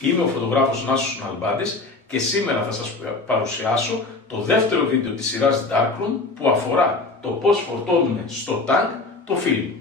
Είμαι ο φωτογράφος Νάσος Ναλμπάντης και σήμερα θα σας παρουσιάσω το δεύτερο βίντεο της σειράς Darkroom που αφορά το πώς φορτώνουμε στο τάγκ το φιλμ.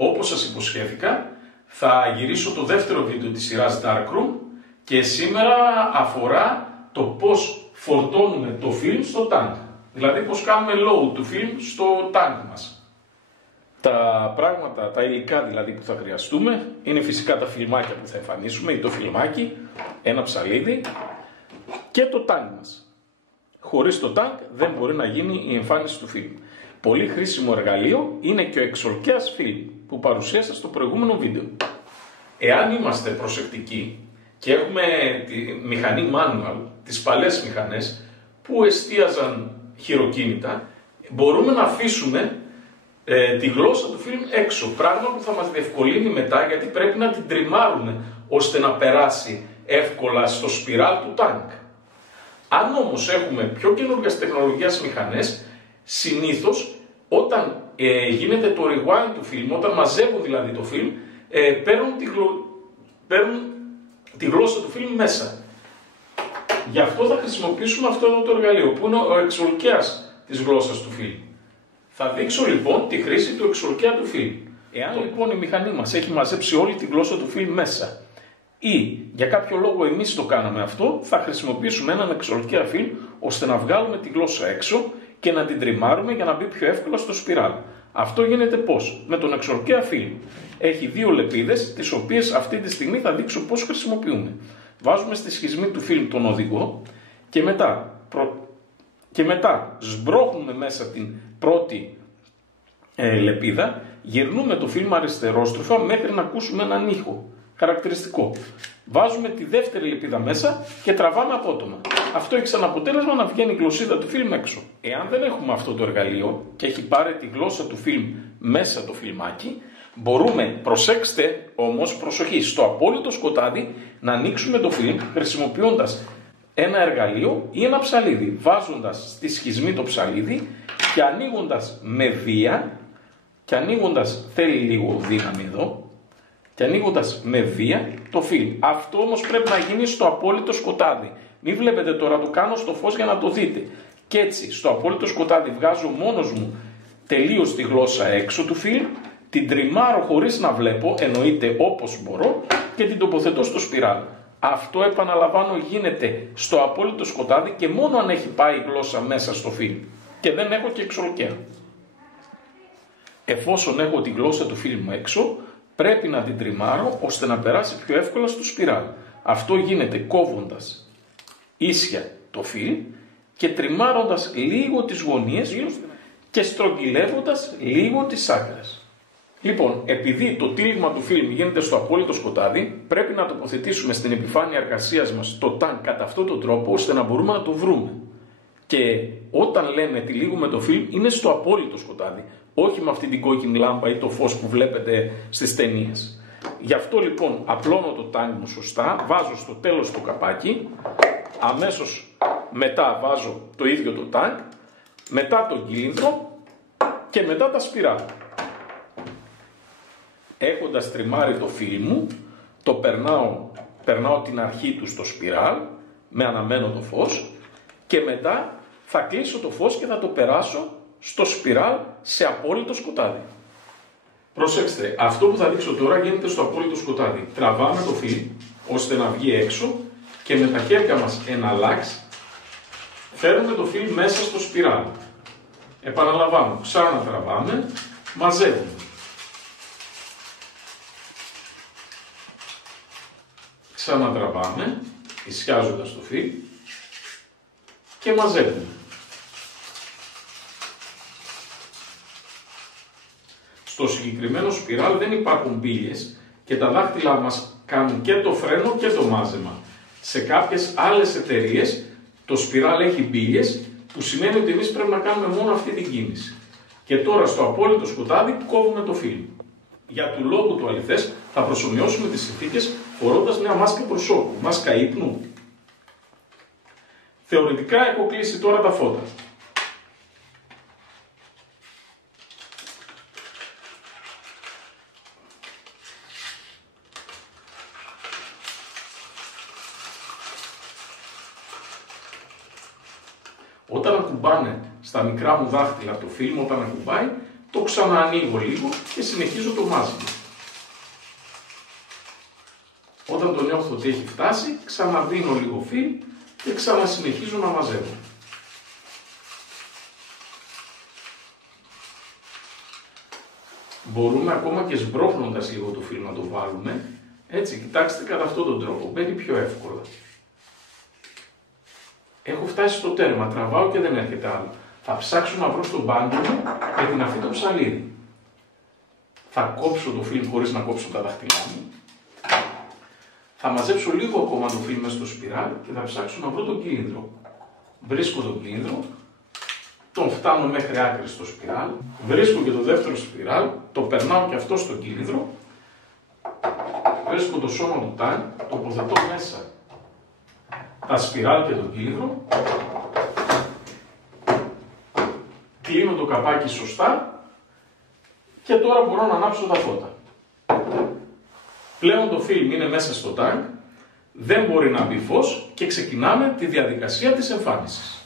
Όπως σας υποσχέθηκα, θα γυρίσω το δεύτερο βίντεο της σειράς Darkroom και σήμερα αφορά το πώς φορτώνουμε το φιλμ στο τάγκ. Δηλαδή πώς κάνουμε load του φιλμ στο τάγκ μας. Τα πράγματα, τα υλικά δηλαδή που θα χρειαστούμε είναι φυσικά τα φιλμάκια που θα εμφανίσουμε ή το φιλμάκι, ένα ψαλίδι και το τάγκ μας. Χωρίς το τάγκ δεν μπορεί να γίνει η εμφάνιση του φιλμ. Πολύ χρήσιμο εργαλείο είναι και ο εξολκέας φιλμ που παρουσίασα στο προηγούμενο βίντεο. Εάν είμαστε προσεκτικοί και έχουμε τη μηχανή manual, τις παλιές μηχανές που εστίαζαν χειροκίνητα, μπορούμε να αφήσουμε τη γλώσσα του φιλμ έξω, πράγμα που θα μας διευκολύνει μετά γιατί πρέπει να την τριμάρουμε ώστε να περάσει εύκολα στο σπιράλ του τάγκ. Αν όμως έχουμε πιο καινούργιες τεχνολογίας μηχανές, συνήθως όταν γίνεται το rewind του φιλμ, όταν μαζεύουν δηλαδή το φιλμ, παίρνουν τη γλώσσα του φιλμ μέσα. Γι' αυτό θα χρησιμοποιήσουμε αυτό εδώ το εργαλείο που είναι ο εξολκέας της γλώσσας του φιλμ. Θα δείξω λοιπόν τη χρήση του εξολκέα του φιλμ. Εάν λοιπόν η μηχανή μας έχει μαζέψει όλη τη γλώσσα του φιλμ μέσα ή για κάποιο λόγο εμείς το κάναμε αυτό, θα χρησιμοποιήσουμε έναν εξολκέα φιλμ ώστε να βγάλουμε τη γλώσσα έξω και να την τριμάρουμε για να μπει πιο εύκολα στο σπιράλ. Αυτό γίνεται πώς? Με τον εξολκέα φιλμ. Έχει δύο λεπίδες, τις οποίες αυτή τη στιγμή θα δείξω πώς χρησιμοποιούμε. Βάζουμε στη σχισμή του φιλμ τον οδηγό και μετά σμπρώχνουμε μέσα την πρώτη λεπίδα, γυρνούμε το φιλμ αριστερόστροφα μέχρι να ακούσουμε έναν ήχο χαρακτηριστικό. Βάζουμε τη δεύτερη λεπίδα μέσα και τραβάμε απότομα. Αυτό έχει σαν αποτέλεσμα να βγαίνει η γλωσσίδα του φιλμ έξω. Εάν δεν έχουμε αυτό το εργαλείο και έχει πάρει τη γλώσσα του φιλμ μέσα το φιλμάκι, μπορούμε, προσέξτε όμως, προσοχή, στο απόλυτο σκοτάδι να ανοίξουμε το φιλμ χρησιμοποιώντας ένα εργαλείο ή ένα ψαλίδι, βάζοντας στη σχισμή το ψαλίδι και ανοίγοντας με βία, και ανοίγοντας, θέλει λίγο δύναμη εδώ, και ανοίγοντας με βία το φιλμ. Αυτό όμως πρέπει να γίνει στο απόλυτο σκοτάδι. Μην βλέπετε τώρα, το κάνω στο φως για να το δείτε. Και έτσι στο απόλυτο σκοτάδι βγάζω μόνος μου τελείως τη γλώσσα έξω του φιλμ, την τριμάρω χωρίς να βλέπω, εννοείται όπως μπορώ, και την τοποθετώ στο σπιράλ. Αυτό, επαναλαμβάνω, γίνεται στο απόλυτο σκοτάδι και μόνο αν έχει πάει η γλώσσα μέσα στο φιλμ και δεν έχω και εξολκαία. Εφόσον έχω τη γλώσσα του φιλμ έξω, πρέπει να την τριμάρω ώστε να περάσει πιο εύκολα στο σπιράλ. Αυτό γίνεται κόβοντας ίσια το φιλμ και τριμάροντας λίγο τις γωνίες και στρογγυλεύοντας λίγο τις άκρες. Λοιπόν, επειδή το τύλιγμα του φιλμ γίνεται στο απόλυτο σκοτάδι, πρέπει να τοποθετήσουμε στην επιφάνεια εργασίας μας το τάγκ κατά αυτόν τον τρόπο ώστε να μπορούμε να το βρούμε. Και όταν λέμε τυλίγουμε το φιλμ είναι στο απόλυτο σκοτάδι, όχι με αυτή την κόκκινη λάμπα ή το φως που βλέπετε στις ταινίες. Γι' αυτό λοιπόν απλώνω το τάγκ μου σωστά, βάζω στο τέλος το καπάκι, αμέσως μετά βάζω το ίδιο το τάγκ, μετά τον κύλινδρο και μετά τα σπιράλ. Έχοντας τριμάρει το φιλμ μου, το περνάω την αρχή του στο σπιράλ, με αναμένο το φως και μετά θα κλείσω το φως και θα το περάσω στο σπιράλ σε απόλυτο σκοτάδι. Προσέξτε, αυτό που θα δείξω τώρα γίνεται στο απόλυτο σκοτάδι. Τραβάμε το φιλμ ώστε να βγει έξω και με τα χέρια μας εναλλάξ φέρνουμε το φιλμ μέσα στο σπιράλ. Επαναλαμβάνω, ξανατραβάμε, μαζεύουμε. Ξανατραβάμε, ισιάζοντας το φιλμ και μαζεύουμε. Στο συγκεκριμένο σπιράλ δεν υπάρχουν μπύλιες και τα δάχτυλά μας κάνουν και το φρένο και το μάζεμα. Σε κάποιες άλλες εταιρείες το σπιράλ έχει μπύλιες, που σημαίνει ότι εμείς πρέπει να κάνουμε μόνο αυτή την κίνηση. Και τώρα στο απόλυτο σκοτάδι κόβουμε το φιλμ. Για του λόγου του αληθές θα προσομοιώσουμε τις συνθήκες φορώντας μια μάσκα προσώπου, μάσκα ύπνου. Θεωρητικά έχω κλείσει τώρα τα φώτα. Όταν ακουμπάνε στα μικρά μου δάχτυλα το φιλμ, όταν ακουμπάει, το ξαναανοίγω λίγο και συνεχίζω το μάζεμα. Όταν το νιώθω ότι έχει φτάσει, ξαναδίνω λίγο φιλμ και ξανασυνεχίζω να μαζεύω. Μπορούμε ακόμα και σμπρώχνοντας λίγο το φιλμ να το βάλουμε. Έτσι, κοιτάξτε, κατά αυτόν τον τρόπο μπαίνει πιο εύκολα. Έχω φτάσει στο τέρμα, τραβάω και δεν έρχεται άλλο. Θα ψάξω να βρω στον πάγκο μου με την αφή το ψαλίδι. Θα κόψω το φιλμ χωρίς να κόψω τα δάχτυλά μου. Θα μαζέψω λίγο ακόμα το φιλμ μέσα στο σπιράλ και θα ψάξω να βρω τον κύλινδρο. Βρίσκω τον κύλινδρο, τον φτάνω μέχρι άκρη στο σπιράλ, βρίσκω και το δεύτερο σπιράλ, το περνάω και αυτό στο κύλινδρο, βρίσκω το σώμα του τάγκ, τοποθετώ μέσα τα σπιράλ και τον κύλινδρο, κλείνω το καπάκι σωστά και τώρα μπορώ να ανάψω τα φώτα. Πλέον το φιλμ είναι μέσα στο τάγκ, δεν μπορεί να μπει φως και ξεκινάμε τη διαδικασία της εμφάνισης.